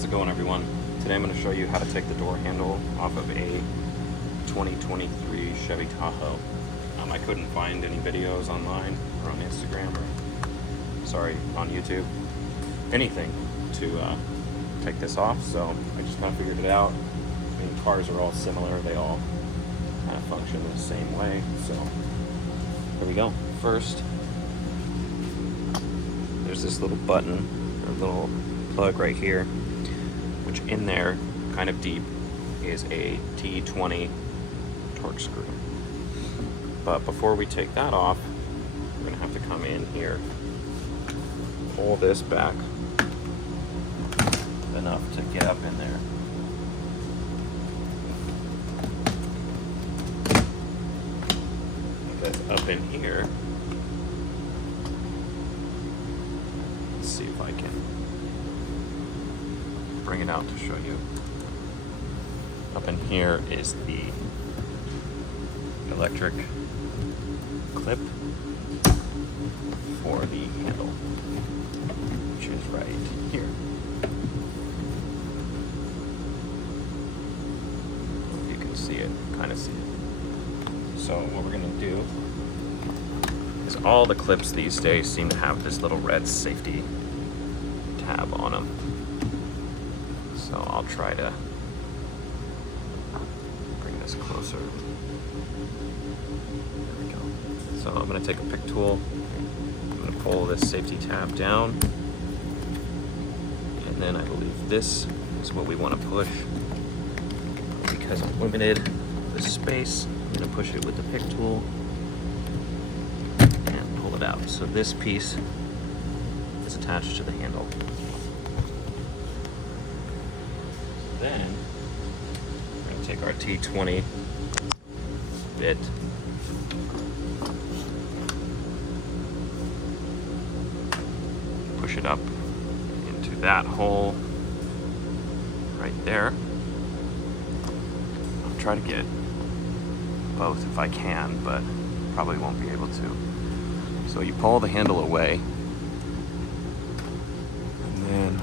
How's it going, everyone? Today I'm going to show you how to take the door handle off of a 2023 Chevy Tahoe. I couldn't find any videos online or on Instagram or, on YouTube, anything to take this off, so I just kind of figured it out. I mean, cars are all similar, they all kind of function the same way, so here we go. First, there's this little button, or little plug right here, which in there, kind of deep, is a T20 torque screw. But before we take that off, we're going to have to come in here, pull this back enough to get up in there. Because up in here, let's see if I can bring it out to show you. Up in here is the electric clip for the handle, which is right here. You can see it, kind of see it. So what we're going to do is, all the clips these days seem to have this little red safety tab on them. So I'll try to bring this closer. There we go. So I'm going to take a pick tool. I'm going to pull this safety tab down. And then I believe this is what we want to push. Because I'm limited with space, I'm going to push it with the pick tool and pull it out. So this piece is attached to the handle. Then we're going to take our T20 bit, push it up into that hole right there. I'll try to get both if I can, but probably won't be able to. So you pull the handle away, and then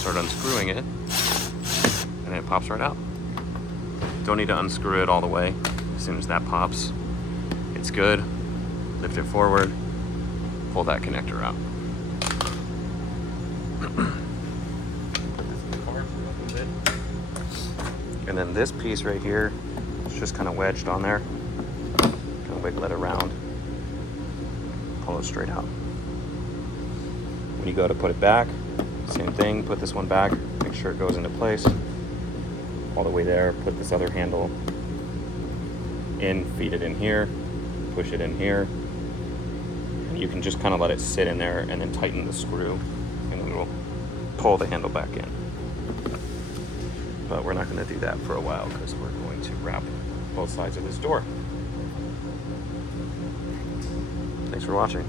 start unscrewing it, and it pops right out. Don't need to unscrew it all the way. As soon as that pops, it's good. Lift it forward, pull that connector out. And then this piece right here is just kind of wedged on there. Kind of wiggle it around, pull it straight out. When you go to put it back, same thing, put this one back, make sure it goes into place all the way there. Put this other handle in, feed it in here, push it in here, and you can just kind of let it sit in there and then tighten the screw, and then it'll pull the handle back in. But we're not going to do that for a while because we're going to wrap both sides of this door. Thanks for watching.